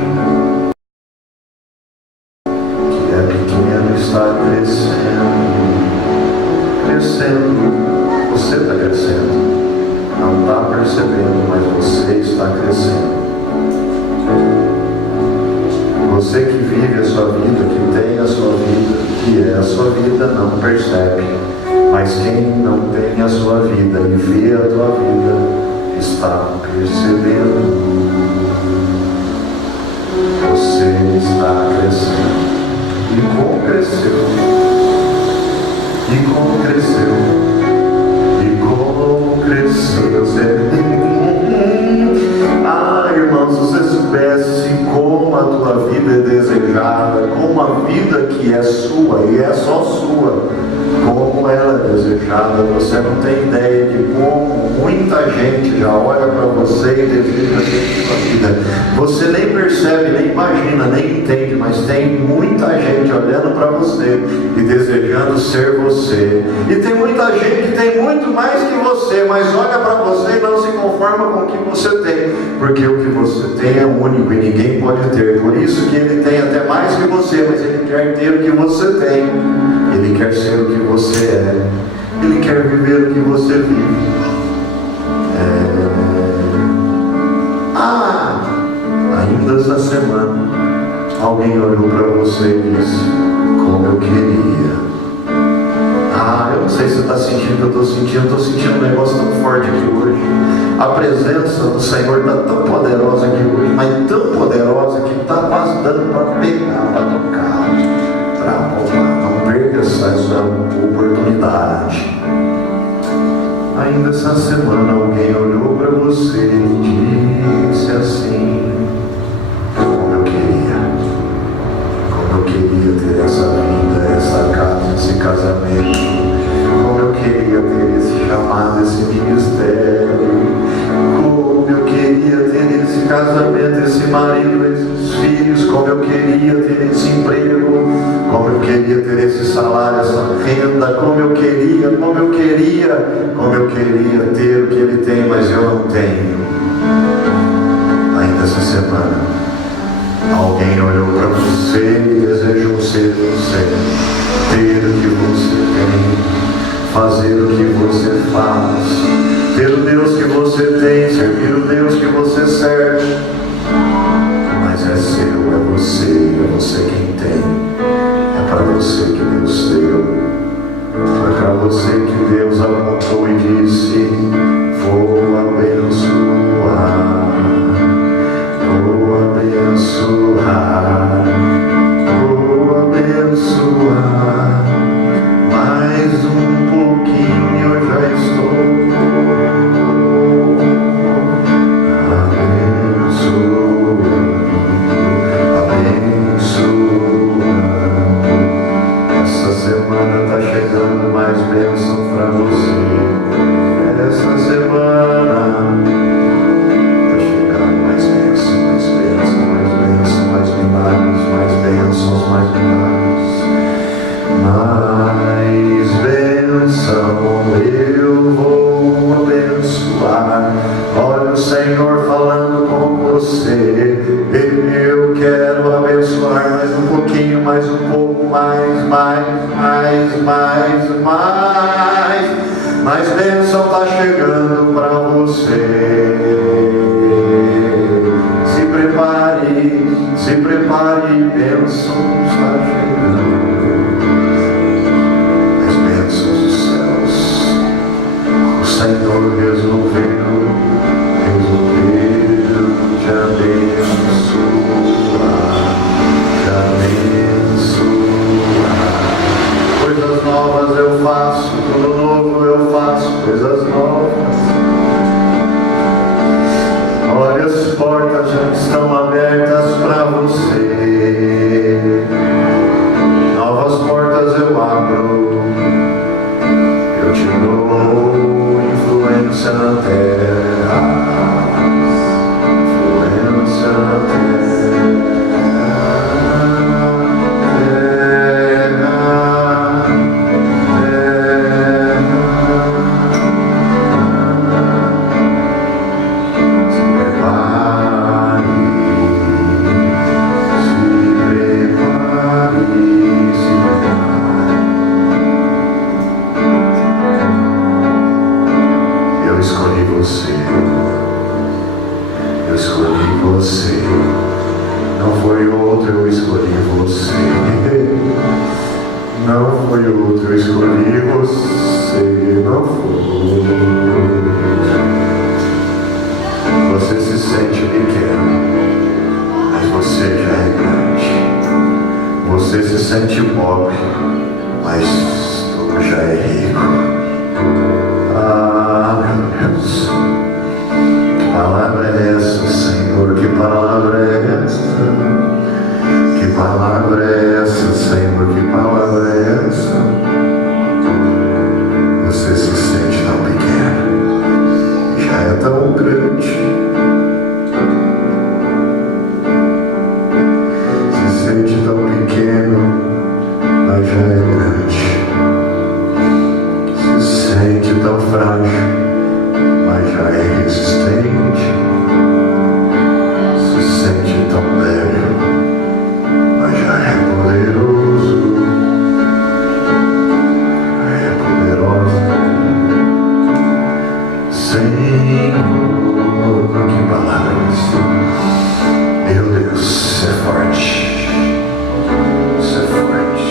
que é pequeno está crescendo. Crescendo. Você está crescendo. Não está percebendo, mas você está crescendo. Você que vive a sua vida, que tem a sua vida, que é a sua vida, não percebe. Mas quem não tem a sua vida e vê a tua vida, está percebendo. Você está crescendo. E como cresceu. E como cresceu. E como cresceu. Ah, irmãos, se você soubesse como a tua vida é desejada, como a vida que é sua e é só sua, como ela é desejada, você não tem ideia de como muita gente já olha para você e deseja ter sua vida. Você nem percebe, nem imagina, nem entende, mas tem muita gente olhando para você e desejando ser você. E tem muita gente que tem muito mais que você, mas olha para você e não se conforma com o que você tem, porque o que você tem é único e ninguém pode ter. Por isso que ele tem até mais que você, mas ele quer ter o que você tem. Ele quer ser o que você é. Ele quer viver o que você vive. Ainda essa semana, alguém olhou para você e disse, como eu queria. Eu não sei se você está sentindo o que eu estou sentindo um negócio tão forte aqui hoje. A presença do Senhor está tão poderosa aqui hoje, mas tão poderosa que está quase dando para pegar, para tocar, para roubar. Não perca essa oportunidade. Ainda essa semana alguém olhou para você e disse assim, como eu queria ter essa vida, essa casa, esse casamento, como eu queria ter esse chamado. esse ministério. Como eu queria ter esse casamento, esse marido, esses filhos. Como eu queria ter esse emprego. Como eu queria ter esse salário, essa renda. Como eu queria ter o que ele tem, mas eu não tenho. Ainda essa semana, alguém olhou para você e desejou ser você, ter o que você tem, fazer o que você faz, ter o Deus que você tem, servir o Deus que você serve. Mas é seu, é você quem tem, é para você que Deus deu, foi para você que Deus apontou e disse: vou abençoar, vou abençoar, vou abençoar. Mais um pouquinho eu já estou abençoando. Essa semana está chegando mais bênção para você. Essa semana está chegando mais bênção, mais bênção, mais bênção, mais milagres, mais bênçãos, mais milagres, mais bênção. Eu vou abençoar. Olha o Senhor falando com você. Eu quero abençoar mais um pouquinho, mais um pouco, mais bênção está chegando para você. Se prepare, bênção está chegando. As bênçãos dos céus, o Senhor resolveu te abençoar. Coisas novas eu faço, tudo novo eu faço, coisas novas. Olha, as portas já estão abertas para você. Novas portas eu abro. Eu te dou influência na terra. Influência na terra. Eu escolhi você, não foi outro, eu escolhi você. Não foi outro, eu escolhi você, não foi. Você se sente pequeno, mas você já é grande. Você se sente pobre, mas tu já é rico. Ah, meu Deus. Que palavra é essa, Senhor? Que palavra é essa? Que palavra é essa, Senhor? Que palavra é essa? Você se sente tão pequeno, já é tão grande. Se sente tão pequeno, mas já é grande. Se sente tão frágil, mas já é resistente. Se sente tão débil, mas já é poderoso. É poderosa. Senhor, que palavras. Meu Deus, é forte. Isso é forte.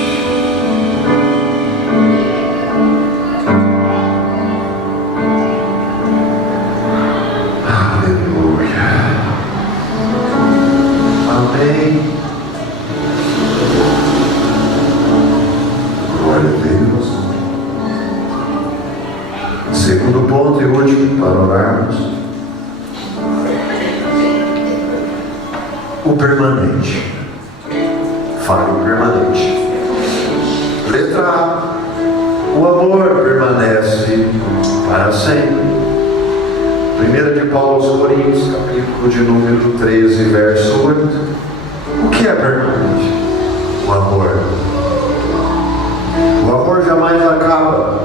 Amém. Glória a Deus. Segundo ponto e último para orarmos: o permanente. Fale o permanente. Letra A: o amor permanece para sempre. 1 de Paulo aos Coríntios, capítulo de número 13, verso 8. O que é permanente? O amor. O amor jamais acaba,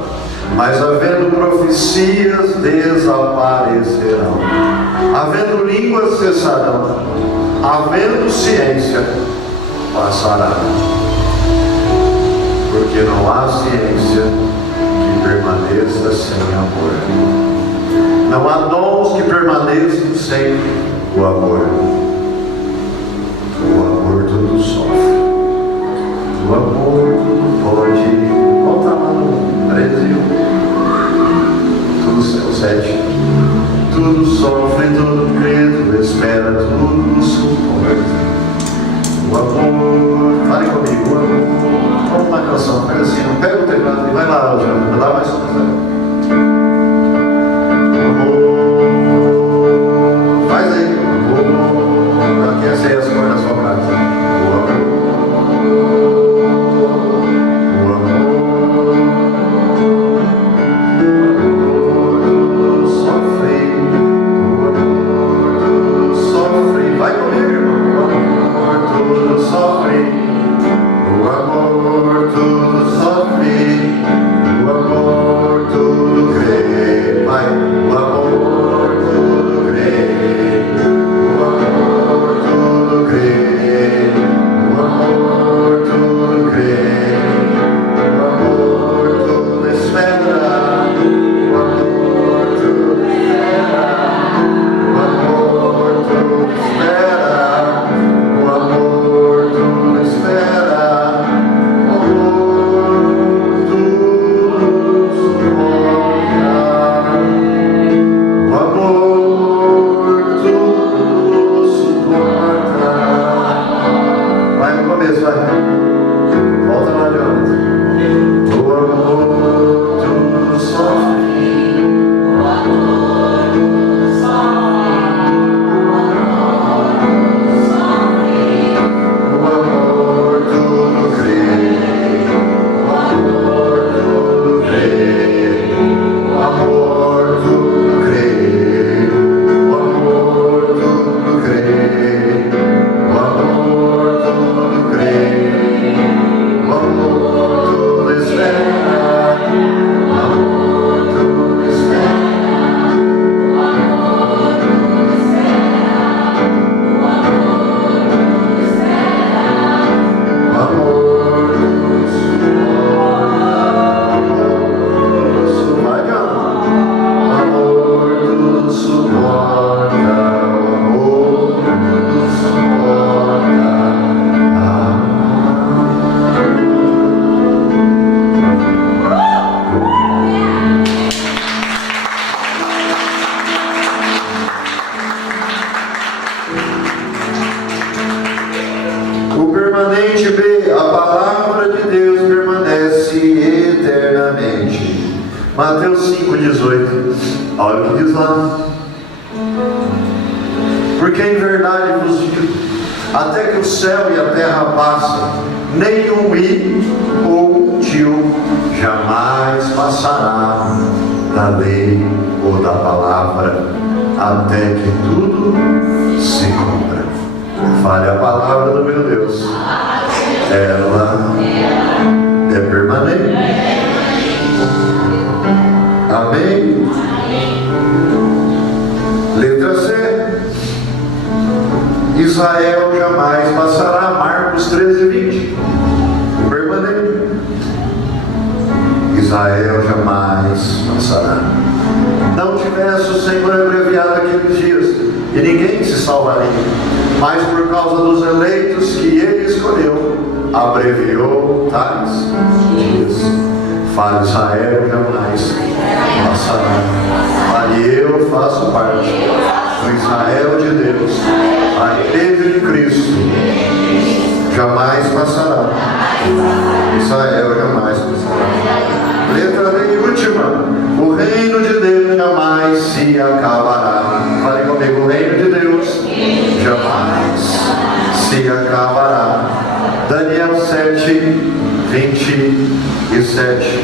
mas havendo profecias desaparecerão, havendo línguas cessarão, havendo ciência passará. Porque não há ciência que permaneça sem amor. Não há dons que permaneçam sem o amor. O amor tudo sofre. O amor tudo pode. Volta lá no 13. Tudo 7. Tudo sofre, tudo crê, tudo espera, tudo suporta. O amor. Fale comigo, o amor. Vamos uma canção, pega assim, pega o teclado e vai lá, já dá mais uma. Mateus 5,18. Olha o que diz lá. Porque em verdade vos digo, até que o céu e a terra passem, nenhum i ou um tio jamais passará da lei ou da palavra, até que tudo se cumpra. Fale a palavra do meu Deus. Ela é permanente. Amém? Letra C. Israel jamais passará. Marcos 13:20. Permanente. Israel jamais passará. Não tivesse o Senhor abreviado aqueles dias, e ninguém se salvaria, mas por causa dos eleitos que Ele escolheu, abreviou tais dias. Fale, Israel jamais passará. Fale, eu faço parte do Israel de Deus, a igreja de Cristo jamais passará. Israel jamais passará. Letra D, última. O reino de Deus jamais se acabará. Fale comigo, o reino de Deus jamais se acabará. Daniel 7:27.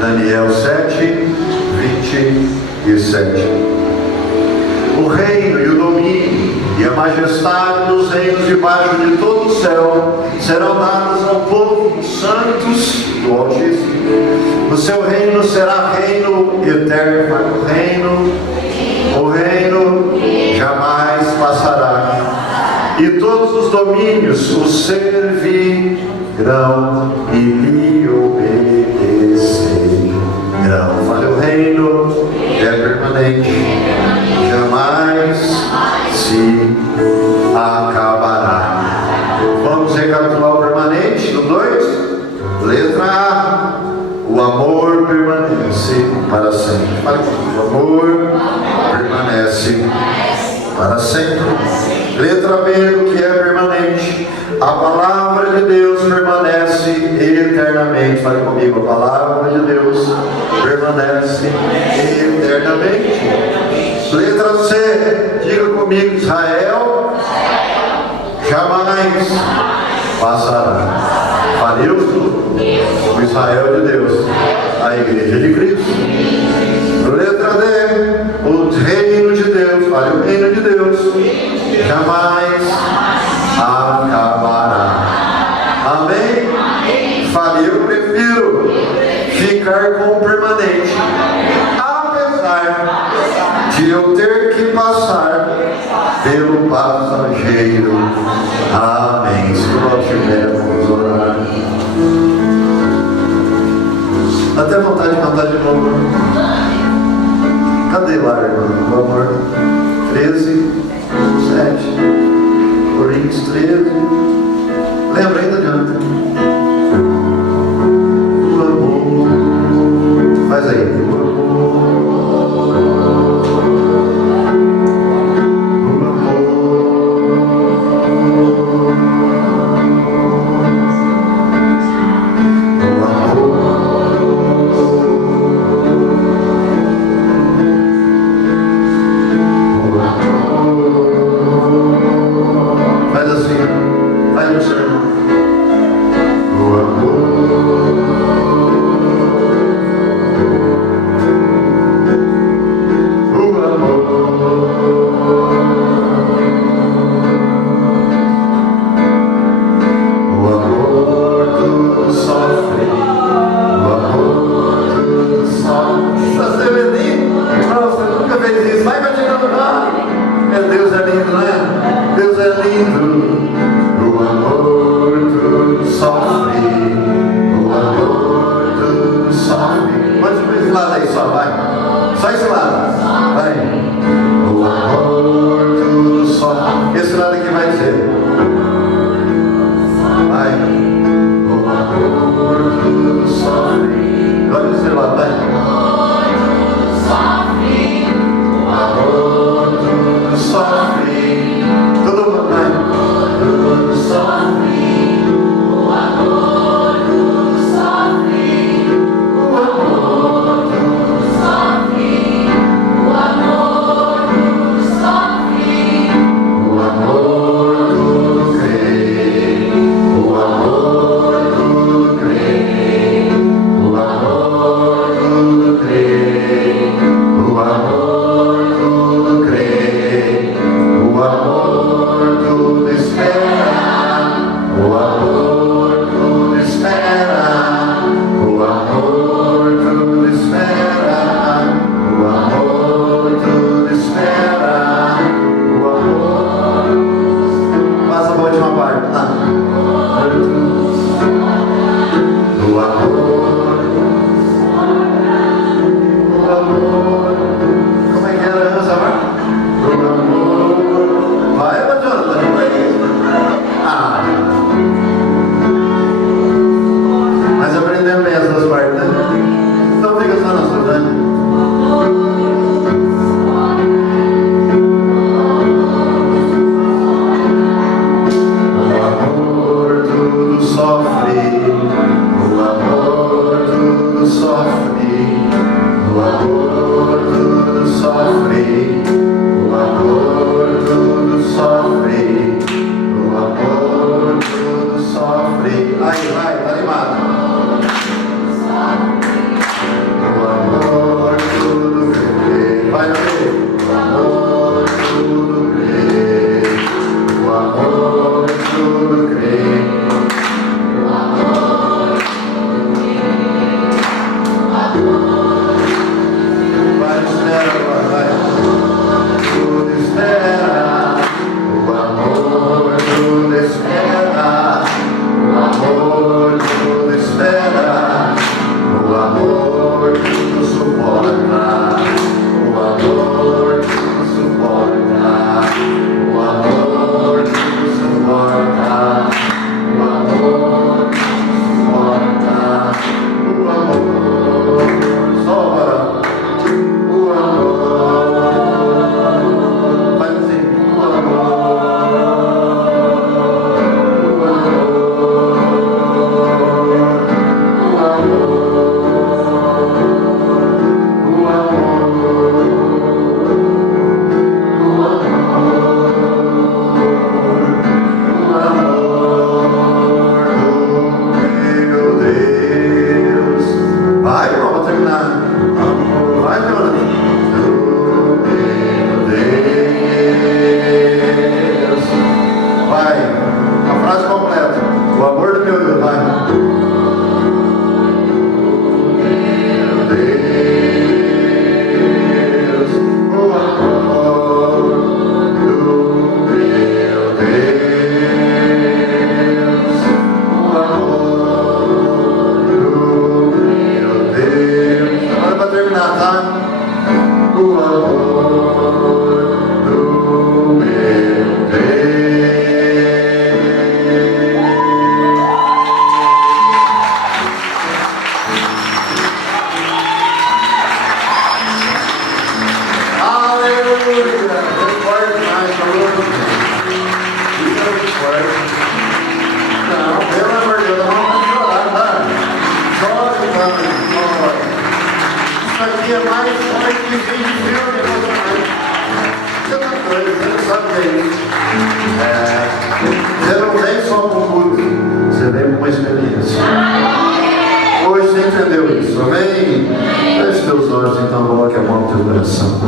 Daniel 7:27. e 7. O reino e o domínio e a majestade dos reinos debaixo de todo o céu serão dados ao povo dos santos do Altíssimo. O seu reino será reino eterno, o reino jamais passará. E todos os domínios o servirão e lhe obedecerão. Fale, o reino é permanente, jamais se acabará. Vamos recapitular o permanente no 2. Letra A. O amor permanece para sempre. Fale comigo. O amor permanece para sempre. Letra B. O que é permanente? A palavra de Deus permanece eternamente. Fale comigo. A palavra de Deus permanece eternamente. Letra C. Diga comigo. Israel jamais passará. Fale, eu sou o Israel de Deus, a igreja de Cristo. Letra D. O reino de Deus. Fale, o reino de Deus jamais acabará. Amém? Fale, eu prefiro ficar com o permanente, apesar de eu ter que passar pelo passageiro. Amém. Se nós tivermos orar, até vontade de cantar de novo. Cadê lá, irmão? Por favor. 13, 7, Coríntios 13. Lembra ainda, adianta. O amor. Faz aí. O amor. O amor o amor do meu Deus. Aleluia! Não pode mais, falou. Isso é muito forte. Não, pelo amor de Deus, não vai chorar, tá? Chora, chora. Isso aqui é mais forte que filme de filme, você não coisa, você não sabe o que é isso. Você não vem só com culto, você vem com uma experiência. Hoje você entendeu isso, amém? Feche teus olhos, então, coloque a mão no teu coração.